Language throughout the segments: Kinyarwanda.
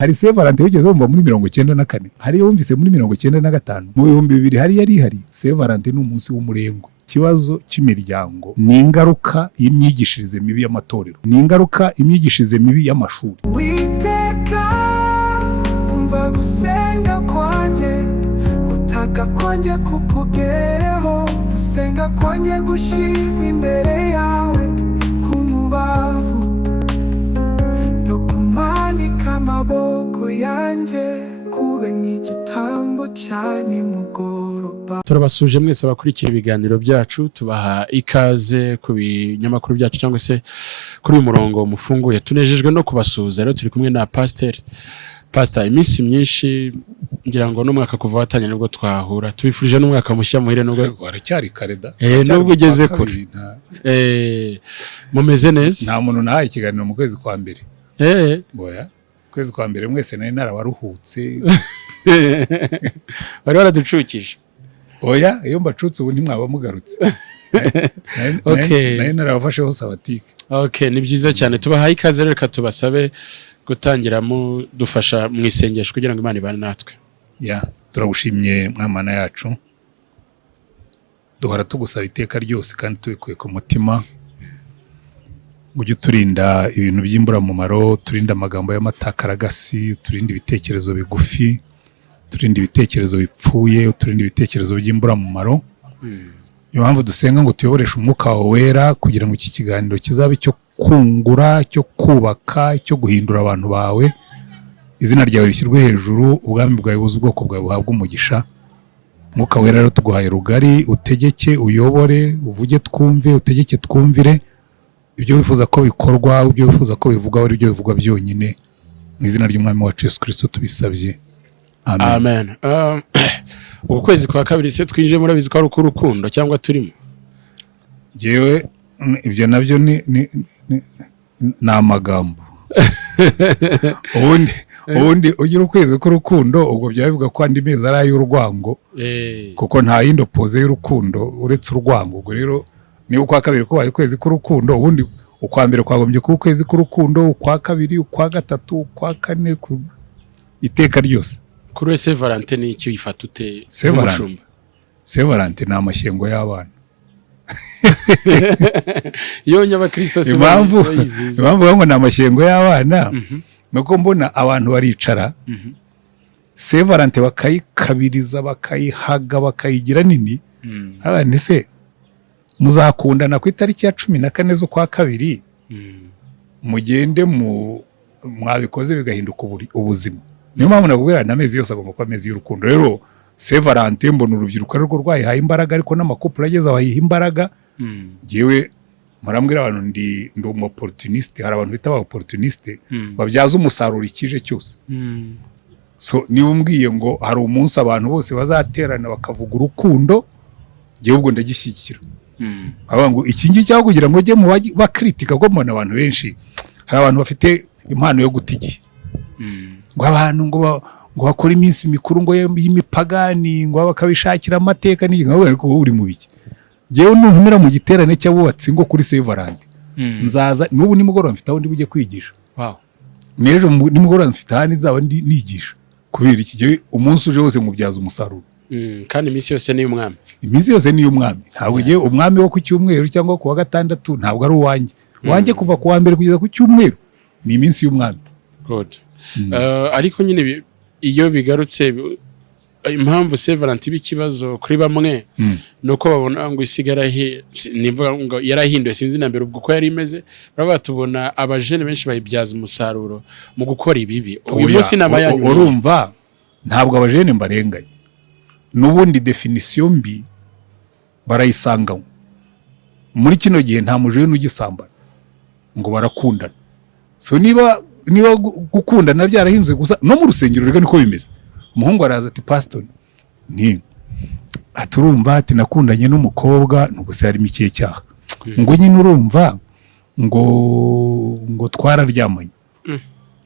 hari Saint Valentin wigeze wumva muri 94, hari wumvise muri 95, mu 2000 hari yari hari. Saint Valentin ni umunsi w'umurengwe. Ikibazo cy'imiryango ni ingaruka y'imyigishirize mibi y'amatorero, ni ingaruka imyigishirize mibi y'amashuri. Witeka umva gusenga kwanje, gutaka kwanje kukugereho, gusenga kwanje gushimwa imbere yawe kumubavu, no kumanika amaboko yanje kube nk'igitambo cya nimugoroba. Turabasuje mwese abakurikiye ibiganiro byacu, tubaha ikaze ku binyamakuru byacu cyangwa se kuri uyu murongo mufunguye. Tunejejwe no kubasuhuza. Rero turi kumwe na Pastor iminsi myinshi, ngira ngo n'umwaka kuva watanye nubwo twahura. Tubifurije n'umwaka mushya muhire nubwo Aracyari kareda. Nubwo ugeze kure. Mumeze neza? Nta muntu nahaye ikiganiro mu kwezi kwa mbere. Boya. Kwezi kwa mbere mwese nari narabaruhutse. Bari baraducukije. Oya, iyo mbacutse ubu ntimwaba mugarutse. Nari narabafasheho sabatike. Okay, ni byiza cyane. Tubahaye ikaze rero, reka tubasabe gutangira mu dufasha mu isengesho kugira ngo Imana ibane natwe. Turagushimye Mwamana yacu. Duhora tugusaba iteka ryose kandi tubikuye ku mutima. Ujye turinda ibintu by'imburamumaro, turinda amagambo y'amatakaragasi, turinda ibitekerezo bigufi, turinda ibitekerezo bipfuye, turinda ibitekerezo by'imburamumaro. Niyo mpamvu dusenga ngo tuyoboreshe umwuka wawe wera kugira ngo iki kiganiro kizabe cyo kungura, cyo kubaka, cyo guhindura abantu bawe. Izina ryawe rishyirwe hejuru, ubwami bwawe buze ubwoko bwawe buhabwe umugisha. Mwuka wera rero tuguhaye rugari, utegeke, uyobore, uvuge twumve, utegeke twumvire. Ibyo wifuza ko bikorwa, ibyo wifuza ko bivugwa, ari byo bivugwa byonyine. Mu izina ry'Umwami wacu Yesu Kristo tubisabye. Amen. Uku kwezi kwa kabiri se twinjiye murabizi ko ari urukundo cyangwa turimo? Jewe ibyo nabyo ni amagambo. Ubundi ugira ukwezi k'urukundo, ubwo byabivuga ko andi mezi ari ay'urwango. Kuko nta yindi opoze y'urukundo uretse urwango. Ubwo rero ni ukwa kabiri ko baye ukwezi k'urukundo, ubundi ukwa mbere kwagombye kuba ukwezi k'urukundo, ukwa kabiri, ukwa gatatu, ukwa kane, iteka ryose. Kuri Saint Valentin ni icyo yifata ute? Saint Valentin ni amashyengo y'abana. Iyo nyabakristo se impamvu ngo ni amashyengo y'abana, nuko mbona abantu baricara Saint Valentin bakayikabiriza, bakayihaga, bakayigira nini. Abandi se muzakundana ku itariki ya 14 z'ukwa kabiri, mugende mwabikoze bigahinduka ubuzima. Niyo mpamvu nakubwira n'amezi yose agomba kuba amezi y'urukundo. Rero Saint Valentin mbona urubyiruko rwo rwayihaye imbaraga, ariko n'amakupula ageze abayiha imbaraga. Jewe marambwira abantu ndi umu opportuniste. Hari abantu bita aba opportuniste babyaza umusaruro ikije cyose. So niba umbwiye ngo hari umunsi abantu bose bazaterana bakavuga urukundo, jewe ubwo ndagishyikira. Aba ngo iki ngiki cyaho kugira ngo jye mu bakritika ko mbona abantu benshi, hari abantu bafite impano yo gutigi. Ngo abantu ngo bakora iminsi mikuru ngo y'imipagani, ngo bakabishakira amateka n'ingo, ariko uri mu biki? Jewe ntumira mu giterane cy'abubatsi ngo kuri Saint Valentin. Nzaza n'ubu nimugoroba mfite aho ndi bujye kwigisha. Nejo nimugoroba mfite aho nizaba nigisha. Kubera iki gihe umunsi uje wose mubyaza umusaruro. Kandi iminsi yose ni umwami. Iminsi yose ni umwami. Ntabwo gihe umwami wo ku cyumweru cyangwa ku wa gatandatu ntabwo ari uwanjye. Wanjye kuva ku wa mbere kugeza ku cyumweru ni iminsi y'umwami. Good. Ariko nyine iyo bigarutse impamvu Saint Valentin ikibazo kuri bamwe nuko babona ngo isigara nivuga ngo yarahinduye, sinzi na mbere ubwo ko yari imeze. Batubona abajene benshi bayibyaza umusaruro mu gukora ibibi. Uyu munsi n'amayanyu urumva, ntabwo abajene mbarenganye. N'ubundi definition mbi barayisanga muri kino gihe. Nta mujene ugisambana ngo barakundana. So niba gukundana byarahinzwe gusa no mu rusengero, rega niko bimeze. Umuhungu araza ati pastor ni aturumva ati nakundanye n'umukobwa, n'ubuse hari mikiye cyaha. Ngo nyine urumva ngo twararyamanye.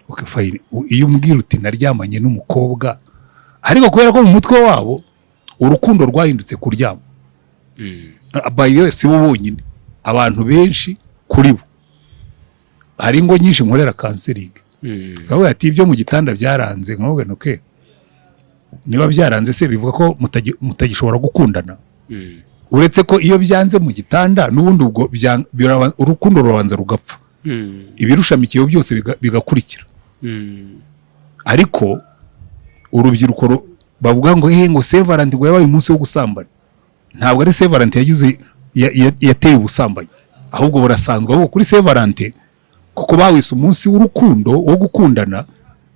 Okay fine. Iyo umbwira uti naryamanye n'umukobwa, ariko kubera ko mu mutwe wabo urukundo rwahindutse kuryama. Abaye si bo bonyine, abantu benshi kuri bo hari ingo nyinshi nkorera counseling. kavuga ati ibyo mu gitanda byaranze nkavuga nuke niba byaranze se bivuga ko mutagishobora gukundana uretse ko iyo byanze mu gitanda n'ubundi ubwo urukundo rubanza rugapfa ibirushamikiyeho byose bigakurikira ariko urubyiruko bavuga ngo ngo Saint Valentin ngo yabaye umunsi wo gusambana ntabwo ari Saint Valentin yateye ubusambanyi ahubwo burasanzwe ahubwo kuri Saint Valentin kuko bawise umunsi w'urukundo wo gukundana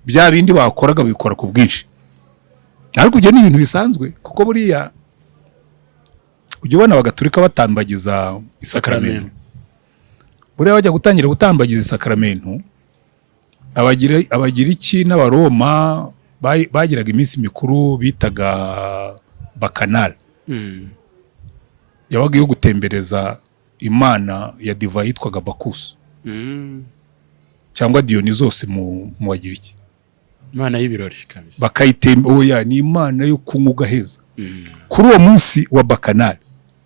bya bindi bakoraga bikora ku bwinshi ariko ibyo ni ibintu bisanzwe kuko buriya ujya ubona bagaturika batambagiza isakramento buriya bajya gutangira gutambagiza isakramento abagiriki n'abaroma bagiraga iminsi mikuru bitaga bakanal yabaga yo gutembereza imana ya diva yitwaga Bacchus cyangwa Dionysos mu bagiriki imana y'ibirori kabisa bakayitemba ni imana yo kunywa ugaheza kuri uwo munsi wa bakanal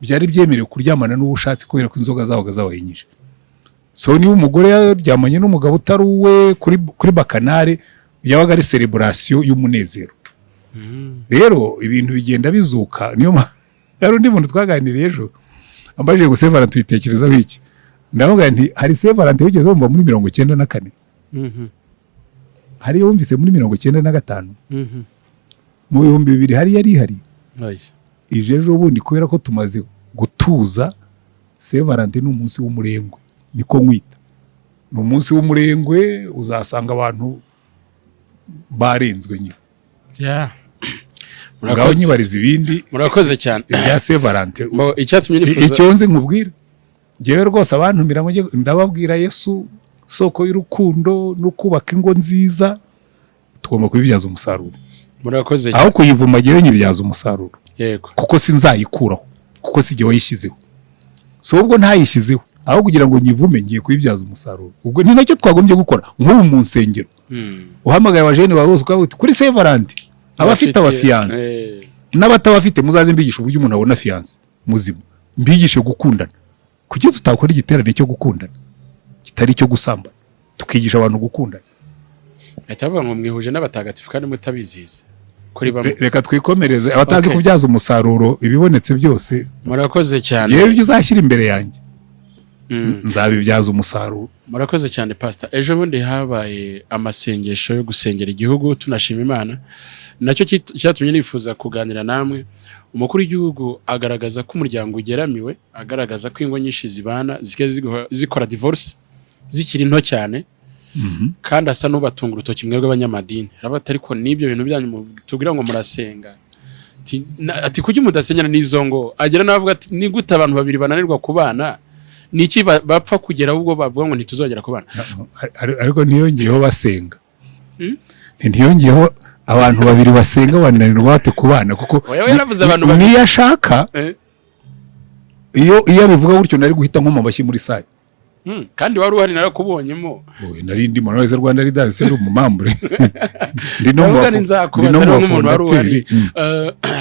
byari byemerewe kuryamana n'ubushatsi kubera ko inzoga zabaga zabaye nyinshi so niba umugore yaryamanye n'umugabo utari uwe kuri bakanale yabaga ari celebration y'umunezero rero ibintu bigenda bizuka niyo rero ndi muntu twaganiriye ejo ambaje ngo Saint Valentin tuyitekerezaho iki ndavuga nti hari Saint Valentin wigeze wumva muri 94 hari yumvise muri 95 mu 2000 hari yari hari ijejo bundi kubera ko tumaze gutuza Saint Valentin n'umunsi w'umurengwe niko nkwita n'umunsi w'umurengwe uzasanga abantu barenzwe nyine ngaho nyibariza ibindi murakoze cyane ibya Saint Valentin icyatumye nifuza icyo nzi nkubwira ngewe rwose abantu ngo ndababwira Yesu soko y'urukundo no kubaka ingo nziza tugomba kubibyaza umusaruro murakoze cyane aho kuyivuma ngewe nyibyaza umusaruro yego kuko sinzayikuraho kuko sijye wayishyizeho so ubwo ntayishyizeho aho kugira ngo nyivume ngiye kuyibyaza umusaruro ubwo ni nacyo twagombye gukora nk'ubu mu nsengero uhamagaye abajene ba bose ukavuga kuri Saint Valentin abafite abafiance n'abatabafite muzaze mbigisha uburyo umuntu abona fiance muzima mbigishe gukundana kuki tutakora igiterane cyo gukundana kitari cyo gusambana tukigisha abantu gukundana atavuga ngo mwihuje n'abatagatifu kandi mutabiziza kuri bamwe reka twikomereze abatazi kubyaza umusaruro ibibonetse byose murakoze cyane yewe ibyo uzashyira imbere yanjye nzabibyaza umusaruro murakoze cyane pastor ejo bundi habaye amasengesho yo gusengera igihugu tunashima Imana nacyo cyatumye nifuza kuganira namwe umukuru w'igihugu agaragaza ko umuryango ugeramiwe agaragaza ko ingo nyinshi zibana zikora divorce zikiri nto cyane kandi asa n'ubatunga urutoki mwebwe abanyamadini arabata ariko n'ibyo bintu byanyu tugira ngo murasenga ati kuki mudasenyana n'izo ngo agira navuga ati ni gute abantu babiri bananirwa kubana niki bapfa kugera ubwo bavuga ngo ntituzongera kubana ariko ntiyongeyeho basenga ntiyongeyeho abantu babiri basenga bananirwa bate kubana kuko niyo ashaka iyo abivuga gutyo nari guhita nko mu bashyi muri sale kandi wari uhari narakubonyemo nari ndi mu Noise Rwanda Leaders ndi umumambure ndi no mu wari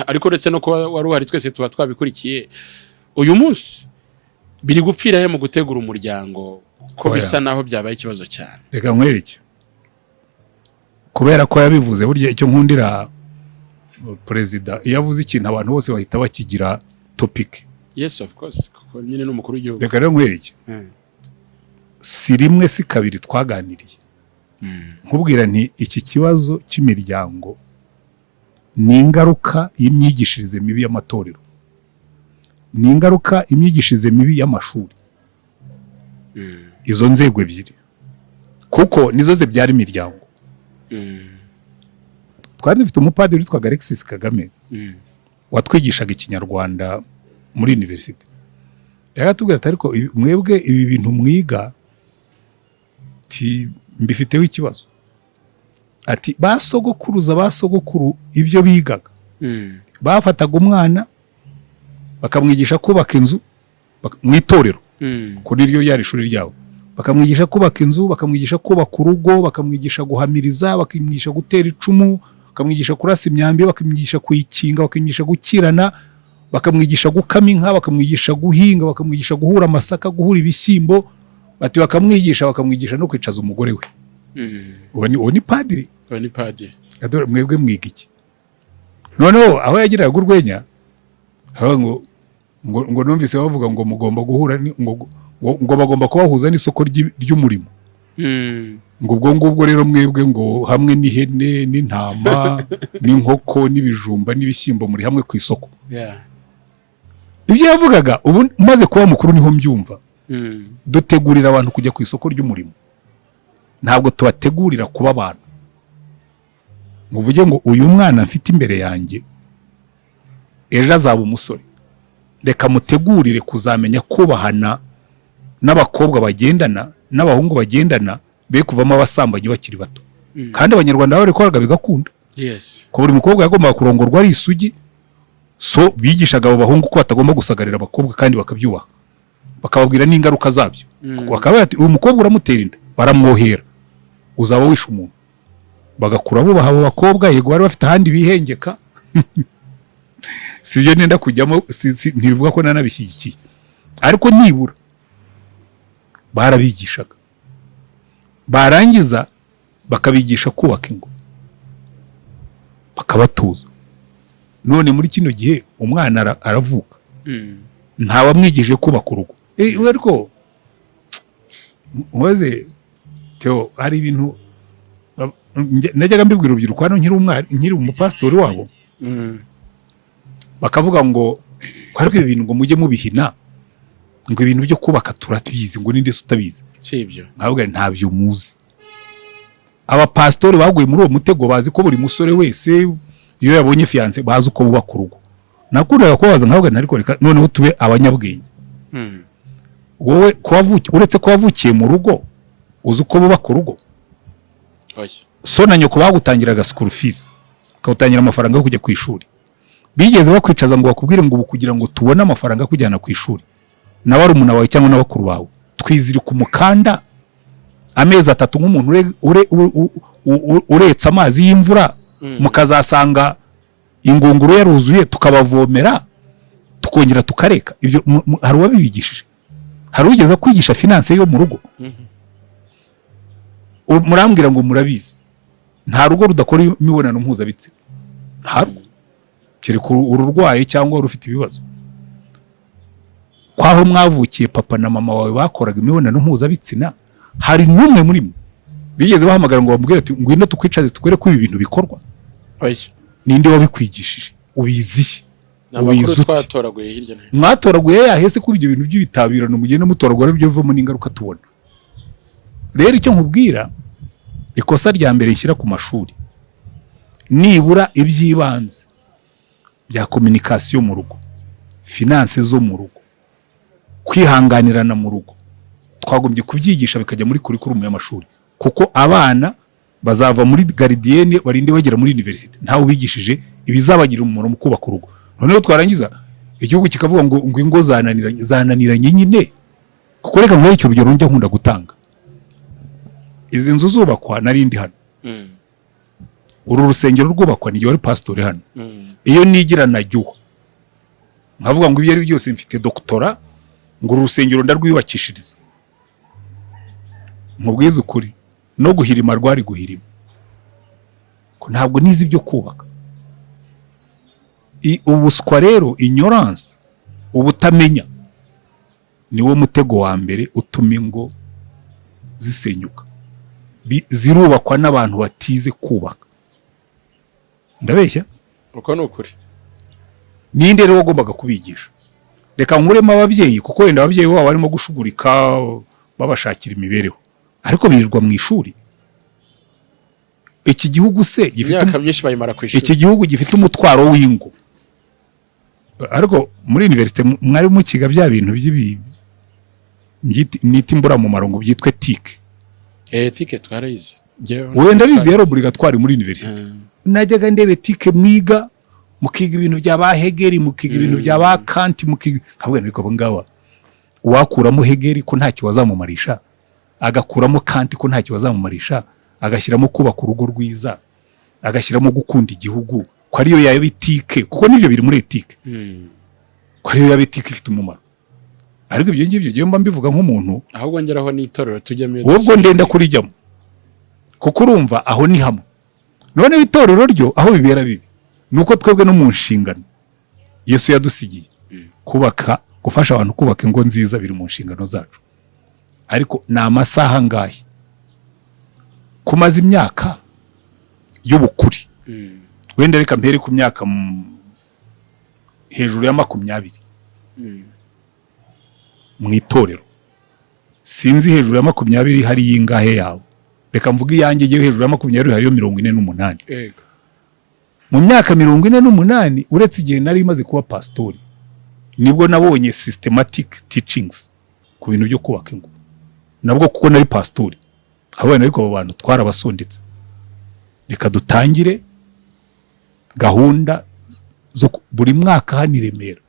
ariko uretse no kuba wari uhari twese tuba twabikurikiye uyu munsi biri gupfira he mu gutegura umuryango ko bisa naho byabaye ikibazo cyane reka nkwereke kubera ko yabivuze burya icyo nkundira perezida iyo avuze ikintu abantu bose bahita bakigira topic yes of course kuko nyine n'umukuru w'igihugu reka rero nkwereke si rimwe si kabiri twaganiriye nkubwira nti iki kibazo cy'imiryango ni ingaruka y'imyigishirize mibi y'amatorero ni ingaruka imyigishirize mibi y'amashuri izo nzego ebyiri kuko nizo zibyara imiryango twari dufite umupadiri witwaga Alexis Kagame watwigishaga ikinyarwanda muri university yaratubwira ati ariko mwebwe ibi bintu mwiga mbifiteho ikibazo ati basogokuru ibyo bigaga bafataga umwana bakamwigisha kubaka inzu mu itorero kuri ryo ryari ishuri ryabo bakamwigisha kubaka inzu bakamwigisha kubaka urugo bakamwigisha guhamiriza bakamwigisha gutera icumu bakamwigisha kurasa imyambi bakamwigisha kuyikinga bakamwigisha gukirana bakamwigisha gukama inka bakamwigisha guhinga bakamwigisha guhura amasaka guhura ibishyimbo bati bakamwigisha no kwicaza umugore we uwo ni padiri. uwo ni padiri. Mwebwe mwiga iki? Noneho aho yagiraga urwenya ngo numvise bavuga ngo mugomba guhura ngo bagomba kubahuza n'isoko ry'umurimo. ngo ubwo ngubwo rero mwebwe ngo hamwe n'ihene n'intama n'inkoko n'ibijumba n'ibishyimbo muri hamwe ku isoko. Ibyo yavugaga ubu maze kuba mukuru niho mbyumva. Dutegurira abantu kujya ku isoko ry'umurimo, ntabwo tubategurira kuba abantu. Muvuge ngo uyu mwana mfite imbere yanjye ejo azaba umusore, reka mutegurire kuzamenya kubahana n'abakobwa bagendana n'abahungu bagendana, be kuvamo abasambanyi bakiri bato. Kandi abanyarwanda bari koraga bigakunda. Ko buri mukobwa yagombaga kurongorwa ari isugi, so bigishaga abo bahungu ko batagomba gusagarira abakobwa kandi bakabyubaha, bakababwira n'ingaruka zabyo. Bakaba bati uyu mukobwa uramutera inda, baramwohera, uzaba wisha umuntu. Bagakura bubaha abo bakobwa, yego bari bafite ahandi bihengeka. Sibyo nenda kujyamo, ntibivuga ko nanabishyigikiye, ariko nibura barabigishaga, barangiza bakabigisha kubaka ingo, bakabatuza. None muri kino gihe umwana aravuka, ntawamwigije kubaka urugo. Ariko waze Theo, hari ibintu najyaga mbibwira urubyiruko hano nkiri umupasitori wabo, bakavuga ngo ariko ibintu ngo mujye mubihina, ngo ibintu byo kubaka turatubizi, ngo ninde utabizi. Sibyo. Ntabwo ntabyo muzi. Abapasitori baguye muri uwo mutego, bazi ko buri musore wese iyo yabonye fiance bazi uko bubaka urugo. Nakundaga kubaza ntabwo ariko reka noneho tube abanyabwenge. Wowe uretse ko wavukiye mu rugo uzi uko bubaka urugo. So na nyoko bagutangiraga school fees, ukawutangira amafaranga yo kujya ku ishuri. Bigeze bakwicaza ngo bakubwire ngo ubu kugira ngo tubone amafaranga kujyana ku ishuri n'abari umuntu wawe cyangwa n'abakuru bawe, twizirika umukanda amezi 3 nk'umuntu uretse amazi y'imvura, mukazasanga ingunguru yaruzuye, tukabavomera tukongera tukareka. Ibyo hari uwabibigishije? Hari ugeza kwigisha finance yo mu rugo? Murambwira ngo murabizi nta rugo rudakora imibonano mpuzabitsina, ntabwo kereka ururwaye cyangwa urufite ibibazo. Kwaho mwavukiye papa na mama wawe bakoraga imibonano mpuzabitsina, hari n'umwe muri mwe bigeze bahamagara ngo bamubwire ati ngwino tukwicaze tukwere ko ibi bintu bikorwa? Ninde wabikwigishije? Ubizi? N'amakuru twatoraguye hirya no hino. Mwatoraguye yahese ko ibyo bintu by'ibitabirano mugenda mutoragura byo bivamo n'ingaruka tubona. Rero icyo nkubwira, ikosa rya mbere nshyira ku mashuri, nibura iby'ibanze bya communication mu rugo, finance zo mu rugo, kwihanganirana mu rugo, twagombye kubyigisha bikajya muri curriculum y'amashuri, kuko abana bazava muri gardienne barinde bagera muri university ntawe bigishije ibizabagira umumaro mu kubaka urugo. Noneho twarangiza igihugu kikavuga ngo ingo zananiranye nyine. Kuko reka nkwereke urugero njya nkunda gutanga. Izi nzu zubakwa narindi hano, uru rusengero rwubakwa ni wari pastor hano. Iyo nigira najyuha nkavuga ngo ibyo ari byose mfite doktora, ngo uru rusengero ndarwiyubakishiriza. Mubwiza ukuri no guhirima rwari guhirima, ko ntabwo nizi byo kubaka. Ubuswa rero, ignorance, ubutamenya niwo mutego wa mbere utuma ingo zisenyuka. Zirubakwa n'abantu batize kubaka. Ndabeshya? Uko ni ukuri. Ninde rero wagombaga kubigisha? Reka nkuremo ababyeyi, kuko wenda ababyeyi babo barimo gushugurika babashakira imibereho, ariko birirwa mu ishuri. Iki gihugu se iki gihugu gifite umutwaro w'ingo. Ariko muri universite mwari mukiga bya bintu nita imburamumaro ngo byitwe tike. Tike twarayizi. Wenda bizi yari obligatoire muri universite. Najyaga ndebe tike mwiga, mukiga ibintu bya ba Hegel, mukiga ibintu bya ba Kant, mukiga kavuga ariko bangaba wakuramo Hegel ko ntacyo wazamumarisha, agakuramo Kant ko ntacyo wazamumarisha, agashyiramo kubaka urugo rwiza, agashyiramo gukunda igihugu, ko ariyo yayo bitike, kuko nibyo biri muri etike. Ko ariyo yayo etike ifite umumaro. Ariko ibyo ngibyo giye mba mbivuga nk'umuntu, ahubwo ngeraho n'itorero tujyamo. Ubwo ndenda kurijyamo. kuko urumva aho ni hamwe. None itorero ryo aho bibera bibi nuko twebwe no mu nshingano Yesu yadusigiye kubaka, gufasha abantu kubaka ingo nziza biri mu nshingano zacu. Ariko ni amasaha ngahe kumaza imyaka y'ubukuri, wenda reka mpere ku myaka hejuru ya 20 mu itorero. Sinzi hejuru ya 20 hari yingahe yawe, reka mvuga iyanjye giye hejuru ya 20 hariyo 48. Mu myaka 48 uretse igihe nari maze kuba pastori, nibwo nabonye systematic teachings ku bintu byo kubaka ingo. Nabwo kuko nari pastori, abana ariko abo bantu twarabasondetse, reka dutangire gahunda zo buri mwaka hano i Remera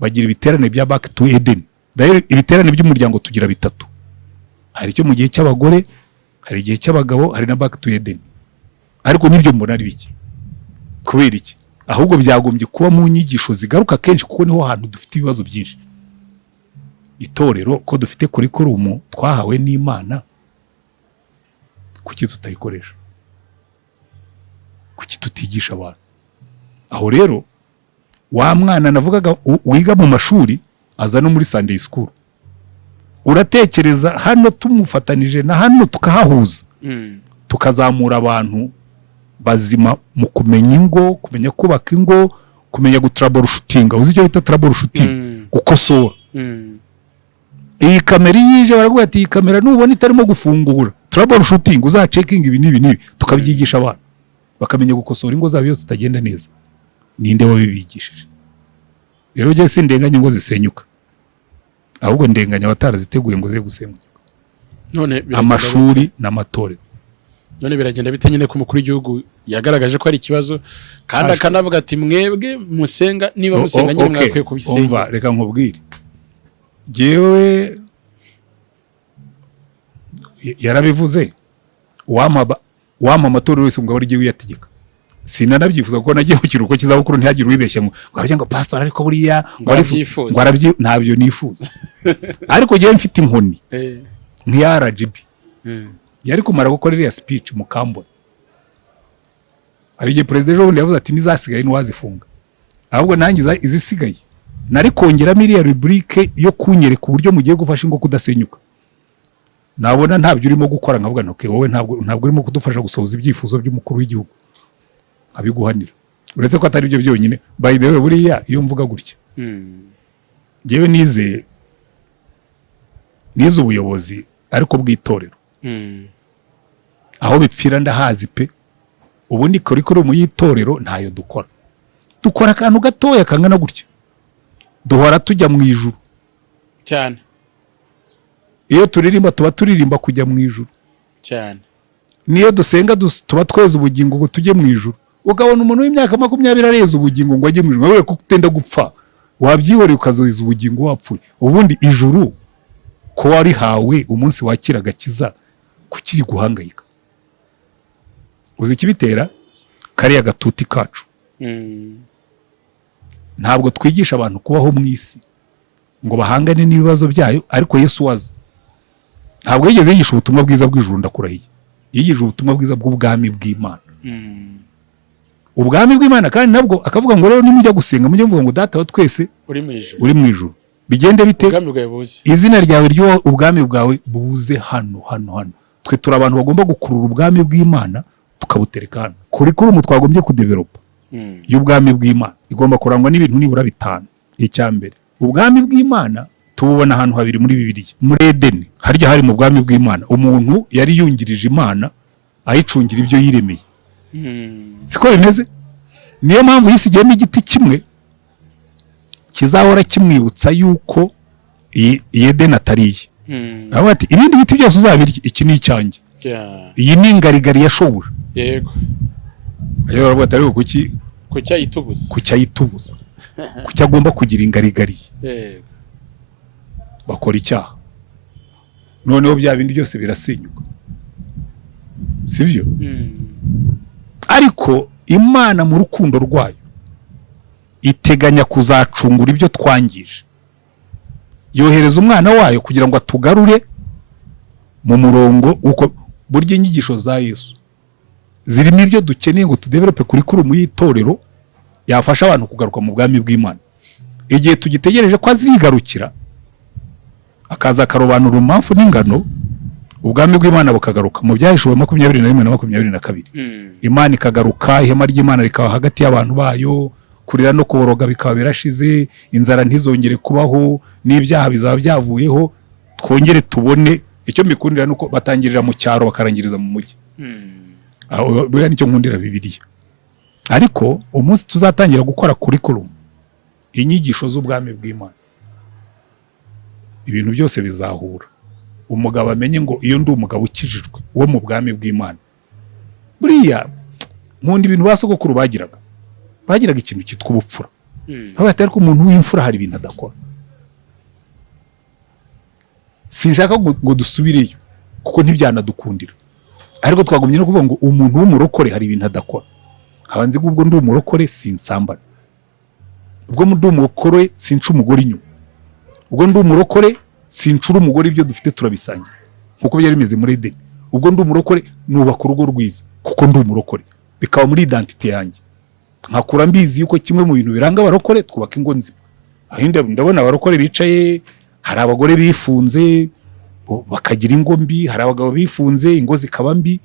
bagira ibiterane bya Back to Eden. Ibiterane by'umuryango tugira 3, hari icyo mu gihe cy'abagore, hari igihe cy'abagabo, hari na Back to Eden. Ariko nibyo mbona ari biki, kubera iki? Ahubwo byagombye kuba mu nyigisho zigaruka kenshi, kuko niho hantu dufite ibibazo byinshi. Itorero ko dufite curriculum twahawe n'Imana, kuki tutayikoresha? Kuki tutigisha abantu? Aho rero wa mwana navugaga wiga mu mashuri aza no muri Sunday school, uratekereza hano tumufatanije na hano tukahahuza, tukazamura abantu bazima mu kumenya ingo, kumenya kubaka ingo, kumenya gutroubleshootinga. Uzi icyo bita troubleshooting? Gukosora. Iyi kamera yije baravuga ati iyi kamera nubona itarimo gufungura, troubleshooting, uzacekinga ibi nibi, tukabyigisha abantu bakamenya gukosora ingo zabo yose zitagenda neza. Ninde wabibigishije? Rero je sindenganya ingo zisenyuka, ahubwo ndenganya abataraziteguye ngo ze gusenyuka. None amashuri n'amatorero, none biragenda bite nyine ku mukuru w'igihugu yagaragaje ko ari ikibazo, kandi akanavuga ati mwebwe musenga, niba musenga nyine mwakwiye kubisenga. Umva, reka nkubwire, jewe yarabivuze, wampa amatorero yose ngo bari uyategeka. Sinanabyifuza kuko nagiye ku kiruko kizabukuru ntihagire ubibeshya ngo arajya ngo pastor ariko buriya ngo ntabyo nifuza. Ariko jewe mfite inkoni nk'iya RGB, yari kumara gukora iriya speech mu Kambona. Ari igihe president ejo bundi yavuze ati nizasigaye n'uwazifunga, ahubwo nangiza izisigaye nari kongeramo iriya rubrique yo kunyereka uburyo mugiye gufasha ingo kudasenyuka. Nabona ntabyo urimo gukora, nkavuga nti wowe ntabwo urimo kudufasha gusohoza ibyifuzo by'umukuru w'igihugu, abiguhanira. Uretse ko atari byo byonyine, by the way buriya iyo mvuga gutya, jewe nize ubuyobozi ariko bw'itorero, aho bipfira ndahazi pe. Ubundi curriculum y'itorero ntayo dukora akantu gatoya kangana gutya, duhora tujya mu ijuru cyane. Iyo turirimba tuba turirimba kujya mu ijuru cyane, niyo dusenga tuba tweza ubugingo ngo tujye mu ijuru. Ukabona umuntu w'imyaka 20 areza ubugingo ngo ajye mu ijuru, wewe ko utenda gupfa, wabyihoreye ukazoza ubugingo wapfuye. Ubundi ijuru ko wari hawe umunsi wakiraga kiza, kukiri guhangayika. Uzi kibitera kariya gatuti kacu. Ntabwo twigisha abantu kubaho mu isi ngo bahangane n'ibibazo byayo, ariko Yesu waza ntabwo yigeze yigisha ubutumwa bwiza bw'ijuru. Ndakurahiye, yigisha ubutumwa bwiza bw'ubwami bw'Imana. Ubwami bw'Imana, kandi nabwo akavuga ngo rero nimujya gusenga mujye mvuga ngo data wa twese uri mu ijuru. Bigende bite? Izina ryawe ryo ubwami bwawe buze hano. Twe turi abantu bagomba gukurura ubwami bw'Imana tukabutereka hano. Curriculum twagombye kudevelopa y'ubwami bw'Imana igomba kurangwa n'ibintu nibura 5. Icyambere, ubwami bw'Imana tububona ahantu habiri muri Bibiliya. Muri Edeni harya hari mu bwami bw'Imana umuntu yari yungirije Imana ayicungira ibyo yiremeye. Siko bimeze? Niyo mpamvu yisigiyemo igiti kimwe kizahora kimwibutsa yuko Edeni atariye. Aho ati ibindi biti byose uzabirya, iki ni icyanjye. Iyi ni ingarigari yashobora. Yego. Ayo baravuga atari kucyayitubuza. Kucyagomba kugira ingarigari. Yego. Bakora icyaha. Noneho bya bindi byose birasenyuka. Sivyo? Ariko Imana mu rukundo rwayo iteganya kuzacungura ibyo twangije. Yohereza umwana wayo kugira ngo atugarure mu murongo uko burya inyigisho za Yesu zirimo ibyo dukeneye ngo tudevelope curriculum y'itorero yafasha abantu kugaruka mu bwami bw'Imana. Igihe tugitegereje ko azigarukira akaza akarobanura impamvu n'ingano, ubwami bw'Imana bukagaruka. Mu Byahishuwe 21 na 22 Imana ikagaruka, ihema ry'Imana rikaba hagati y'abantu bayo, kurira no kuboroga bikaba birashize, inzara ntizongere kubaho, n'ibyaha bizaba byavuyeho, twongere tubone. Icyo mbikundira nuko batangirira mu cyaro bakarangiriza mu mujyi. Aho bwa nicyo nkundira Bibiliya. Ariko umunsi tuzatangira gukora curriculum, inyigisho z'ubwami bw'Imana, ibintu byose bizahura. Umugabo amenye ngo iyo ndi umugabo ukijijwe wo mu bwami bw'Imana. Buriya nkunda ibintu basogokuru bagiraga ikintu cyitwa ubupfura. Babatari ko umuntu w'imfura hari ibintu adakora. Sinshaka ngo dusubireyo kuko ntibyanadukundira, ariko twagumye no kuvuga ngo umuntu w'umurokore hari ibintu adakora. Habanze ubwo ndi umurokore sinsambana, ubwo ndi umurokore sinca umugore inyuma, ubwo ndi umurokore sincura umugore, ibyo dufite turabisangira nkuko byari bimeze muri Edeni. Ubwo ndi umurokore nubaka urugo rwiza kuko ndi umurokore, bikaba muri identity yanjye. Nkakura mbizi yuko kimwe mu bintu biranga abarokore twubaka ingo nzima. Ahinde ndabona abarokore bicaye, hari abagore bifunze bakagira ingo mbi, hari abagabo bifunze ingo zikaba mbi.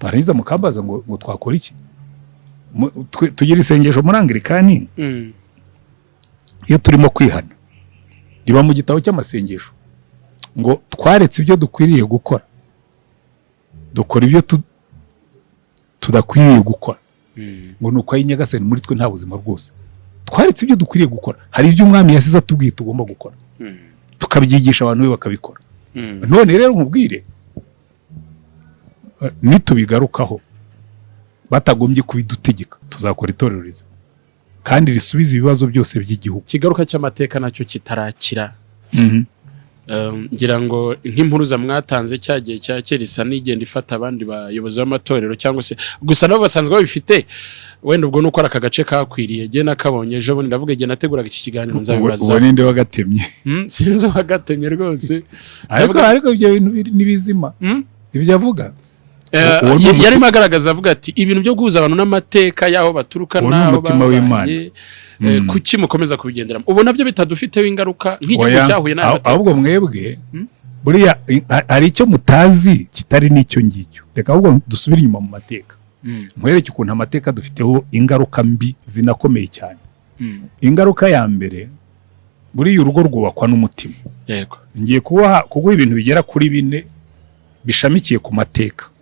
Barangiza mukambaza ngo twakora iki? Tugira isengesho muri Anglikani, iyo turimo kwihana riba mu gitabo cy'amasengesho ngo twaretse ibyo dukwiriye gukora, dukora ibyo tudakwiriye gukora. Ngo nuko ari Nyagasani muri twe nta buzima bwose. Twaretse ibyo dukwiriye gukora, hari ibyo umwami yasize atubwiye tugomba gukora, tukabyigisha abantu be bakabikora. None rero nkubwire, nitubigarukaho batagombye kubidutegeka, tuzakora itorero rizima kandi risubiza ibibazo byose by'igihugu. Kigaruka cy'amateka nacyo kitarakira. Ngira ngo nk'impuruza mwatanze cyagiye cya Kerisa n'igenda ifata abandi bayobozi b'amatorero cyangwa se gusa nabo basanzwe babifite, wenda ubwo nuko aka gace kakwiriye. Je nakabonye ejo bundi ndavuga igihe nateguraga iki kiganiro nzabibaza. Uwo ninde wagatemye? Sinzi wagatemye rwose. Ariko ibyo bintu ni bizima. Ibyo avuga yarimo agaragaza avuga ati ibintu byo guhuza abantu n'amateka yaho baturuka naho umutima w'Imana, kuki mukomeza kubigenderamo? Ubu nabyo bitadufiteho ingaruka nk'igihugu cyahuye n'amateka. Ahubwo mwebwe buriya hari icyo mutazi kitari n'icyo ngicyo. Reka ahubwo dusubire inyuma mu mateka, mwereke ukuntu amateka dufiteho ingaruka mbi zinakomeye cyane. Ingaruka ya mbere, buriya urugo rwubakwa n'umutima. Yego, ngiye kuguha ibintu bigera kuri 4 bishamikiye ku mateka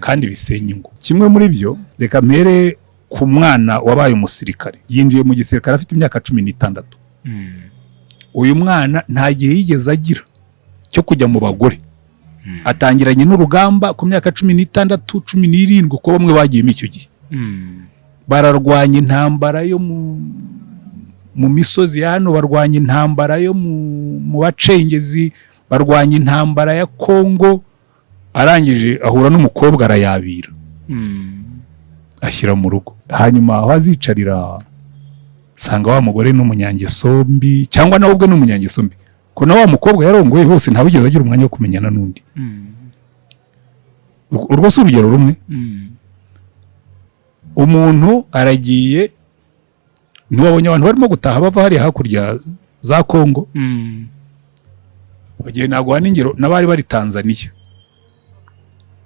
kandi bisenya ingo. Kimwe muri byo, reka mpere ku mwana wabaye umusirikare, yinjiye mu gisirikare afite imyaka 16. Uyu mwana nta gihe yigeze agira cyo kujya mu bagore. Atangiranye n'urugamba ku myaka 16, 17 uko bamwe bagiyemo icyo gihe. Bararwanya intambara yo mu misozi ya hano, barwanya intambara yo mu bacengezi, barwanya intambara ya Kongo. Arangije ahura n'umukobwa arayabira, ashyira mu rugo. Hanyuma aho azicarira sanga wa mugore n'umunyangeso mbi, cyangwa nawe ubwe n'umunyangeso mbi, ko na wa mukobwa yarongoye hose ntabigeze agira umwanya wo kumenyana n'undi. Urwo si urugero rumwe. Umuntu aragiye, ntiwabonye abantu barimo gutaha bava hariya hakurya za Kongo, bagiye naguha n'ingero n'abari bari Tanzania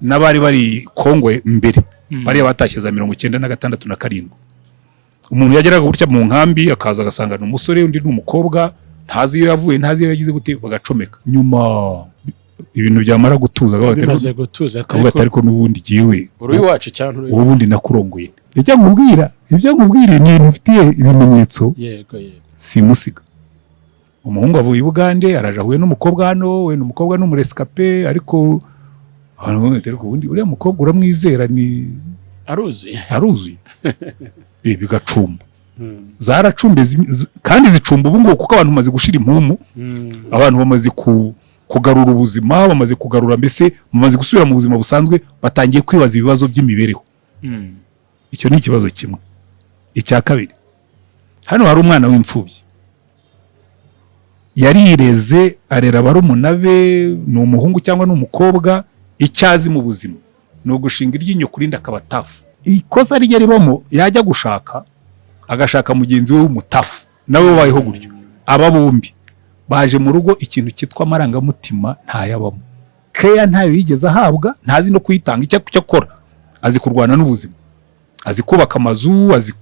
n'abari bari Kongo mbere, bari batashye za 96 na 7. Umuntu yageraga gutya mu nkambi akaza agasanga n'umusore undi n'umukobwa, ntazi iyo yavuye, ntazi iyo yagize gute, bagacomeka. Nyuma ibintu byamara gutuza bimaze gutuza, ariko n'ubundi giwe uri wacu cyane, ubundi nakurongoye. Ibyo nkubwira ni ibintu mfitiye ibimenyetso. Yego, simusiga. Umuhungu avuye i Bugande araje ahuye n'umukobwa hano, we n'umukobwa n'umurescape, ariko ubundi uriya mukobwa uramwizera, ni aruzuye bigacumba. Zaracumbe kandi zicumba ubu ngubu kuko abantu bamaze gushira impumu, abantu bamaze kugarura ubuzima, bamaze kugarura, mbese bamaze gusubira mu buzima busanzwe, batangiye kwibaza ibibazo by'imibereho. Icyo ni ikibazo kimwe. Icya kabiri, hano hari umwana w'imfubyi, yarireze arera barumuna be, ni umuhungu cyangwa n'umukobwa, icyazi mu buzima ni ugushinga iryinyo kurinda akaba tafu. Ikosa rijya ribamo yajya gushaka agashaka mugenzi we w'umutafu nawe wabayeho gutyo. Aba bombi baje mu rugo ikintu cyitwa amarangamutima ntayabamo. Keya ntayo yigeze ahabwa, ntazi no kuyitanga. Icyo akora azi kurwana n'ubuzima, azi kubaka amazu, azi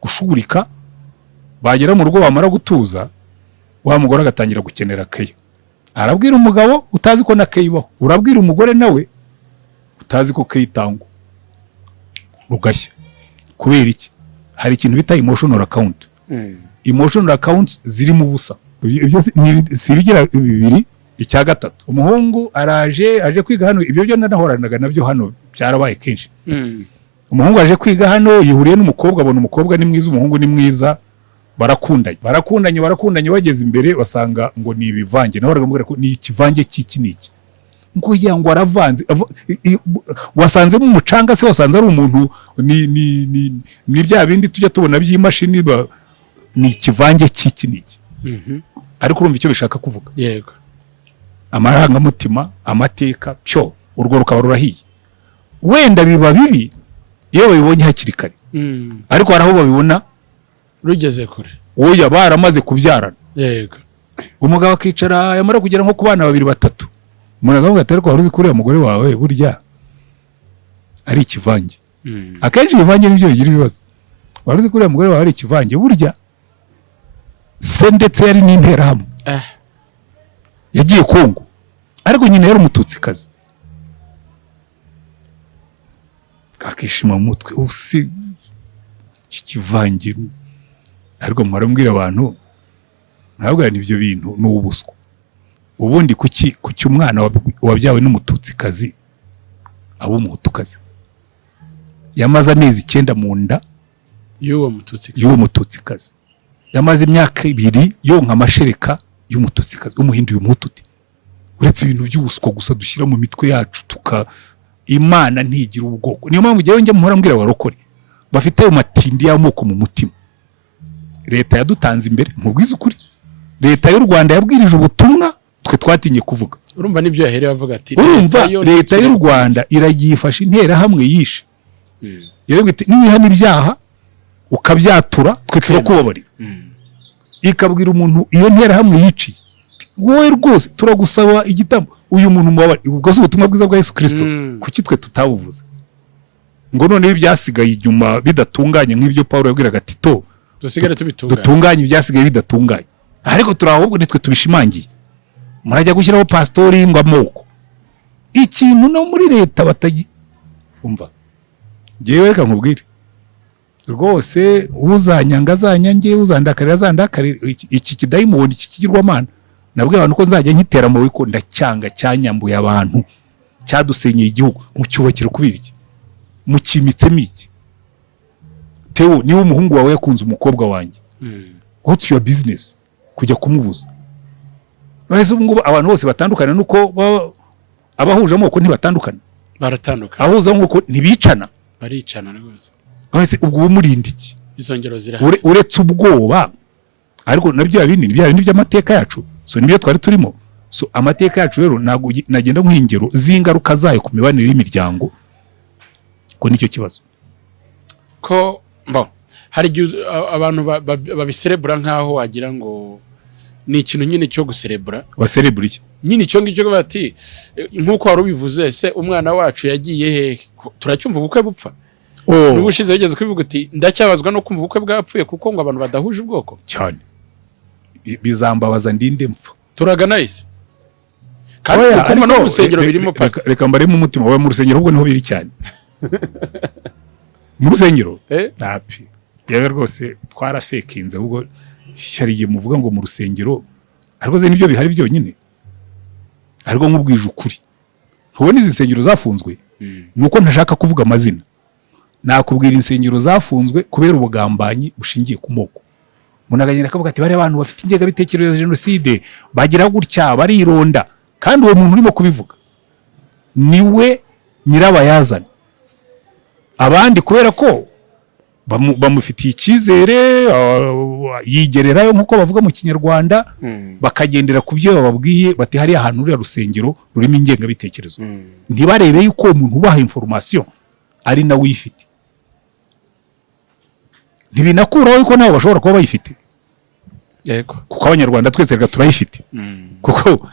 gushurika. Bagera mu rugo bamara gutuza, wa mugore agatangira gukenera keya. Arabwira umugabo utazi ko na keya ibaho, urabwira umugore nawe utazi ko keya itangwa. Rugashya. Kubera iki? Hari ikintu bita emotional account. Emotional accounts ziri mu busa. Ibyo si bigira bibiri. Icya gatatu, umuhungu aje kwiga hano. Ibyo byo nanahoranaga nabyo hano byarabaye kenshi. Umuhungu aje kwiga hano, yihuriye n'umukobwa, abona umukobwa ni mwiza, umuhungu ni mwiza, barakundanye bageze imbere basanga ngo ni ibivange. Nahoraga mubwira ko ni ikivange cy'iki niki. Ngo yango aravanze, wasanze mu mucanga se wasanze ari umuntu ni bya bindi tujya tubona by'imashini, ni ikivange cy'iki niki. Ariko urumva icyo bishaka kuvuga. Yego. Amarangamutima, amateka, byo urwo rukaba rurahiye. Wenda biba bibi iyo babibonye hakiri kare. Ariko hari aho babibona rugeze kure. Oya, baramaze kubyarana. Yego. Umugabo akicara yamara kugera nko ku bana 2-3. Umuntu akavuga ati ariko waruzi kuri umugore wawe burya ari ikivange. Akenshi ibivange nibyo bigira ibibazo. Waruzi kuri umugore wawe ari ikivange burya se ndetse yari n'interahamwe. Yagiye Kongo ariko nyine yari umututsikazi. Akishima mu mutwe usi kivange. Ariko marambwira abantu ntabwo ari ibyo bintu n'ubuswa. Ubundi kuki umwana wabyawe n'umututsikazi abo umuhutukazi yamaze amezi 9 mu nda y'uwo mututsikazi, yamaze imyaka 2 yonka amashereka y'umututsikazi, umuhinduye umuhututi. Uretse ibintu by'ubuswa gusa dushyira mu mitwe yacu Imana ntigira ubwoko. Niyo mpamvu njye muhora mbwira abarokore bafite amatindi y'amoko mu mutima. Leta yadutanze imbere, nkubwiza ukuri. Leta y'u Rwanda yabwirije ubutumwa twe twatinye kuvuga. Urumva nibyo yahereye avuga ati leta y'u Rwanda iragifasha intera hamwe yishe. Yego iti nibihana ibyaha ukabyatura twe turakubabarira. Ikabwira umuntu iyo ntera hamwe yiciye, wowe rwose turagusaba igitambo uyu muntu mubabari. Ubwo se ubutumwa bwiza bwa Yesu Kristo kuki twe tutabuvuze? Ngo none ibyasigaye inyuma bidatunganye nk'ibyo Paulo yabwiraga Tito, dusigare dutunganye ibyasigaye bidatunganye. Ariko turahubwo nitwe tubishimangiye. Murajya gushyiraho pastori ngo amoko ikintu no muri leta batagi umva. Ngewe reka nkubwire rwose, uzanyanga zanyange, uzandakarira zandakarira. Iki kidayimoni iki kigirwamana nabwo abantu ko nzajya nkitera mu wiko ndacyanga, cyanyambuye abantu, cyadusenyeye igihugu. Mu cyubakiro kubira iki? Mu kimitsemo iki? Theo, niwe umuhungu wawe yakunze umukobwa wanjye, what's your business kujya kumubuza? None se ubwo abantu bose batandukana nuko abahuje amoko ntibatandukana? Baratandukana. Ahuza nk'uko ntibicana? Baricana rwose. None se ubwo umurinda iki? Izongero zirahari. Uretse ubwoba. Ariko nabyo yabindi by'amateka yacu. So nibyo twari turimo. So amateka yacu rero nagenda nk'ingero z'ingaruka zayo ku mibanire y'imiryango. Ko nicyo kibazo. Ko hari abantu babiserebura nkaho wagira ngo ni ikintu nyine cyo guserebura. Baserebura iki? Nyine cyo ngicyo bati nkuko wari ubivuze, se umwana wacu yagiye he? Turacyumva ubukwe bupfa. N'ubushize yageze kwivuga uti ndacyabazwa no kumva ubukwe bwapfuye kuko ngo abantu badahuje ubwoko cyane. Bizambabaza ndinde mpfa. Turagana ise. Kandi ukumva no rusengero birimo pasta. Reka mbare mu mutima wawe mu rusengero ubwo niho biri cyane. Mu rusengero api yewe rwose twarafekinze ubwo cyariye muvuga ngo mu rusengero ariko ze nibyo bihari byonyine. Ariko nk'ubwije ukuri ntubona izi nsengero zafunzwe nuko ntashaka kuvuga amazina. Nakubwira insengero zafunzwe kubera ubugambanyi bushingiye ku moko. Munaganyira akavuga ati bari abantu bafite ingega bitekerezo ya jenoside bagira gutya barironda, kandi uwo muntu urimo kubivuga niwe nyirabayazana. Abandi kubera ko bamufitiye icyizere, yigererayo nk'uko bavuga mu kinyarwanda, bakagendera ku byo bababwiye bati hariya ahantu uriya rusengero rurimo ingengabitekerezo. Ntibarebe yuko uwo muntu ubaha information ari nawe uyifite. Ntibinakuraho yuko nabo bashobora kuba bayifite. Yego. Kuko abanyarwanda twese reka turayifite. Kuko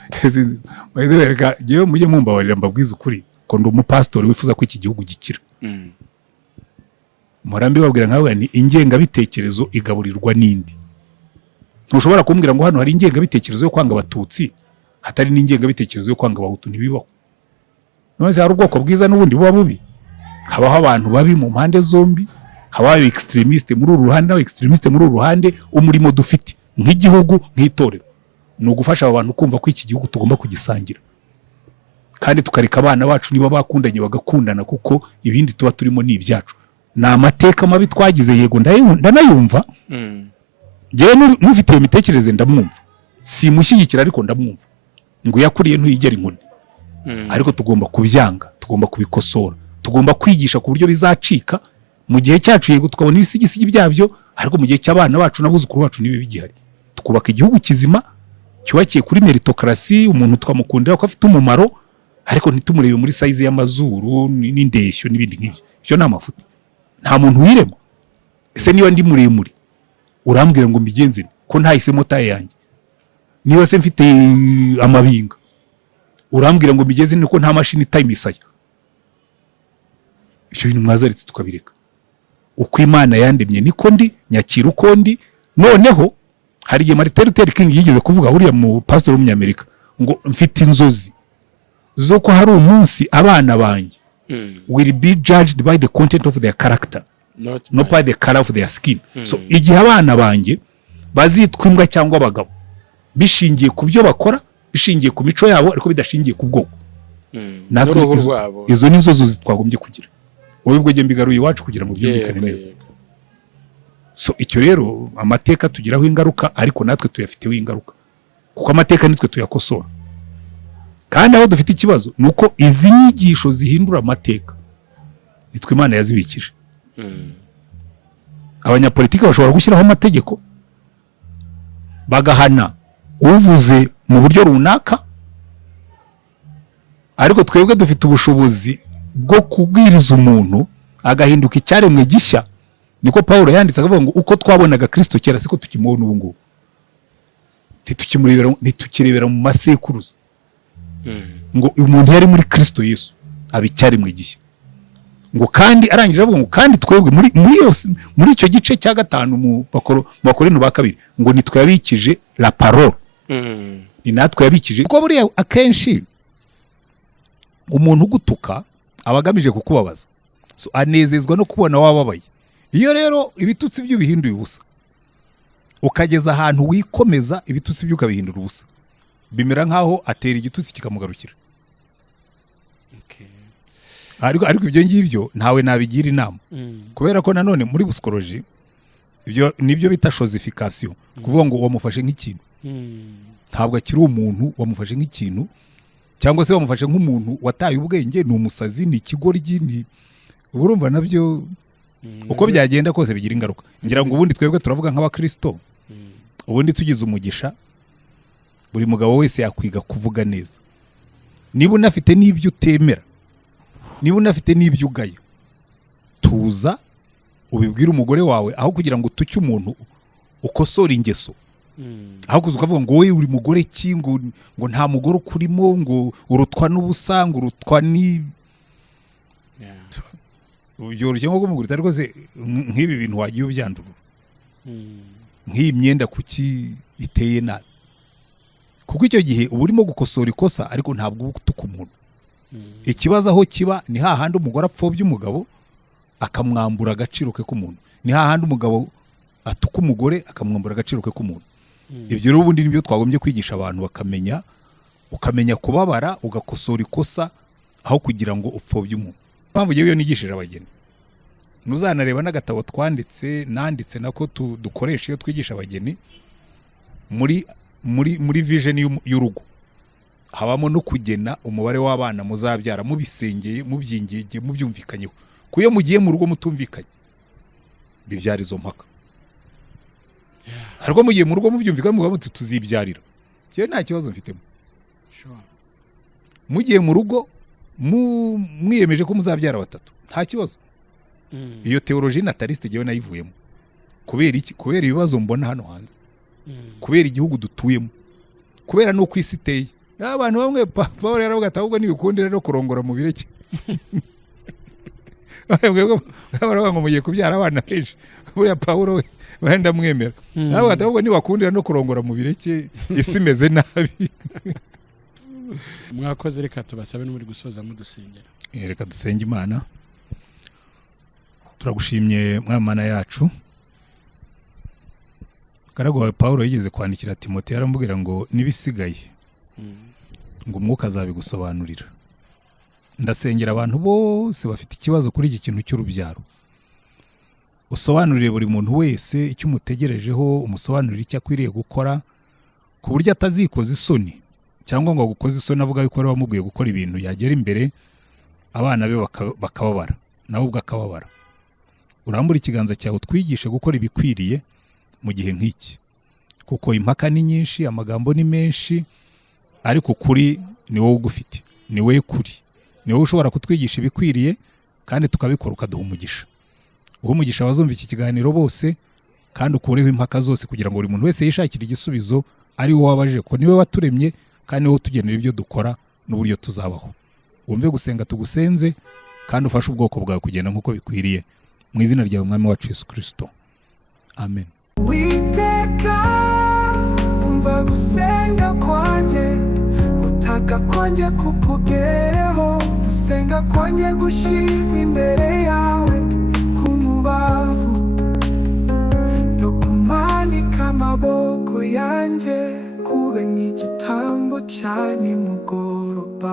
reka ngewe mujye mumbabarira mbabwiza ukuri ko ndi umupastori wifuza ko iki gihugu gikira. Murambi babwira nkawe ni ingengabitekerezo igaburirwa n'indi. Ntushobora kumbwira ngo hano hari ingengabitekerezo yo kwanga abatutsi hatari n'ingengabitekerezo yo kwanga abahutu, ntibibaho. None se hari ubwoko bwiza n'ubundi buba bubi? Habaho abantu babi mu mpande zombi, habaho extremiste muri uru ruhande n'aba extremiste muri uru ruhande. Umurimo dufite nk'igihugu nk'itorero ni ugufasha abantu kumva ko iki gihugu tugomba kugisangira, kandi tukareka abana bacu niba bakundanye bagakundana, kuko ibindi tuba turimo ni ibyacu. Ni amateka mabi twagize, yego ndanayumva. Ngewe n'ufite iyo mitekerereze ndamwumva, simushyigikira ariko ndamwumva. Ngo yakuriye ntuyigera inkoni, ariko tugomba kubyanga, tugomba kubikosora, tugomba kwigisha ku buryo bizacika mu gihe cyacu. Yego tukabona ibisigisigi byabyo, ariko mu gihe cy'abana bacu n'abuzukuru bacu nibe bigihari. Tukubaka igihugu kizima cyubakiye kuri meritokrasi, umuntu tukamukundira ko afite umumaro, ariko ntitumurebe muri size y'amazuru n'indeshyo n'ibindi nk'ibyo. Ibyo ni amafuti. Nta muntu wirema. Ese niba ndi muremure urambwira ngo mbigenze ko ntahisemo taye yanjye? Niba se mfite amabinga urambwira ngo mbigenze ko nta mashini time isaya? Ibyo bintu mwazaritse tukabireka. Uko Imana yandemye niko ndi, nyakira uko ndi. Noneho hari igihe Martin Luther King yigeze kuvuga, uriya mu pastor w'umunyamerika, ngo mfite inzozi zo ko hari umunsi abana banjye will be judged by the content of their character, not by the color of their skin. So igihe abana banjye bazitwa imbwa cyangwa abagabo bishingiye ku byo bakora, bishingiye ku mico yabo, ariko bidashingiye ku bwoko. Natwe izo ni inzozi twagombye kugira. Wowe ubwo jye mbigaruye iwacu kugira ngo byumvikane neza. So icyo rero amateka tugiraho ingaruka, ariko natwe tuyafiteho ingaruka, kuko amateka nitwe tuyakosora. Kandi aho dufite ikibazo nuko izi nyigisho zihindura amateka nitwe Imana yazibikije. Abanyapolitiki bashobora gushyiraho amategeko bagahana uvuze mu buryo runaka, ariko twebwe dufite ubushobozi bwo kubwiriza umuntu agahinduka icyaremwe gishya. Niko Paulo yanditse akavuga ngo uko twabonaga Kristo kera siko tukimubona ubu ngubu. Ntitukirebera mu masekuruza. Ngo umuntu yari muri Kristo Yesu abicyaremwe gishya. Ngo kandi arangije avuga ngo kandi twebwe muri icyo gice cya 5 mu Bakorinto ba 2 ngo nitwe yabikije la parole. Ni natwe yabikije. Kuko buriya akenshi umuntu ugutuka abagamije kukubabaza, so anezezwa no kubona wababaye. Iyo rero ibitutsi byo bihinduye ubusa, ukageza ahantu wikomeza, ibitutsi byo ukabihindura ubusa, bimera nkaho atera igitutsi kikamugarukira. Ariko ibyo ngibyo ntawe nabigira inama, kubera ko nanone muri psychology ibyo nibyo bita chosification, kuvuga ngo wamufashe nk'ikintu. Ntabwo akiri umuntu, wamufashe nk'ikintu, cyangwa se wamufashe nk'umuntu wataye ubwenge, ni umusazi, ni ikigoryi, ni urumva nabyo uko byagenda kose bigira ingaruka. Ngira ngo ubundi twebwe turavuga nk'abakristo, ubundi tugize umugisha buri mugabo wese yakwiga kuvuga neza. Niba unafite n'ibyo utemera, niba unafite n'ibyo ugaya, tuza ubibwira umugore wawe, aho kugira ngo utuke umuntu ukosora ingeso. Aho kuza ukavuga ngo wowe uri mugore ki, ngo nta mugore ukurimo, ngo urutwa n'ubusa, ngo urutwa ni byoroshye nko kumugurita, ariko se nk'ibi bintu wagiye ubyandura. Nk'iyi myenda kuki iteye nabi? Kuko icyo gihe uba urimo gukosora ikosa, ariko ntabwo uba utuka umuntu. Ikibazo aho kiba ni hahandi umugore apfobya umugabo akamwambura agaciro ke k'umuntu. Ni hahandi umugabo atuka umugore akamwambura agaciro ke k'umuntu. Ibyo rero ubundi nibyo twagombye kwigisha abantu bakamenya, ukamenya kubabara, ugakosora ikosa aho kugira ngo upfobye umuntu. Mpamvu yewe nigishije abageni, nuzanareba n'agatabo nanditse nako dukoresha iyo twigisha abageni muri vision y'urugo, habamo no kugena umubare w'abana muzabyara, mubisengeye, mubyingenge, mubyumvikanyeho. Kuyo mugiye mu rugo mutumvikanye, bibyara izo mpaka. Ariko mugiye mu rugo mubyumvikana muvuga muti tuzibyarira, cyo nta kibazo mfitemo. Mugiye mu rugo mwiyemeje ko muzabyara batatu, nta kibazo. Iyo theologie nataliste jewe nayivuyemo. Kubera iki? Kubera ibibazo mbona hano hanze, kubera igihugu dutuyemo, kubera no kwisi iteye. Abantu bamwe Paul yaravuga ati ahubwo nibikundira no kurongora mu bireke. Baravuga ngo mugiye kubyara abana benshi, buriya Paulo we wenda mwemera. Nabo ati ahubwo niwakundira no kurongora mu bireke, isi imeze nabi. Mwakoze, reka tubasabe no muri gusoza mudusengera. Reka dusenge Imana. Turagushimye Mwamana yacu. Karago wa Paulo yigeze kwandikira Timote, yaramubwira ngo nibisigaye ngo umwuka azabigusobanurira. Ndasengera abantu bose bafite ikibazo kuri iki kintu cy'urubyaro. Usobanurire buri muntu wese icyo umutegerejeho, umusobanurire icyo akwiriye gukora, ku buryo atazikoza isoni cyangwa ngo gukoza isoni avuga yuko ari wamubwiye gukora ibintu yagera imbere abana be bakababara, nawe ubwo akababara. Urambura ikiganza cyawe twigishe gukora ibikwiriye mu gihe nk'iki, kuko impaka ni nyinshi, amagambo ni menshi, ariko kuri ni wowe ugufite, ni wowe kuri, ni wowe ushobora kutwigisha ibikwiriye kandi tukabikora ukaduha umugisha. Uwo umugisha abazumva iki kiganiro bose, kandi ukureho impaka zose kugira ngo buri muntu wese yishakire igisubizo ari wowe wabajije, ko niwe waturemye kandi wowe tugenera ibyo dukora n'uburyo tuzabaho. Wumve gusenga tugusenze kandi ufashe ubwoko bwawe kugenda nk'uko bikwiriye, mu izina ryawe Mwami wacu Yesu Kristo, amen. Witeka umva gusenga kwanje, gutaka kwanje kukugereho, gusenga kwanje gushimwa imbere yawe, kumubavu no kumanika amaboko yanje, kube nk'igitambo cya nimugoroba.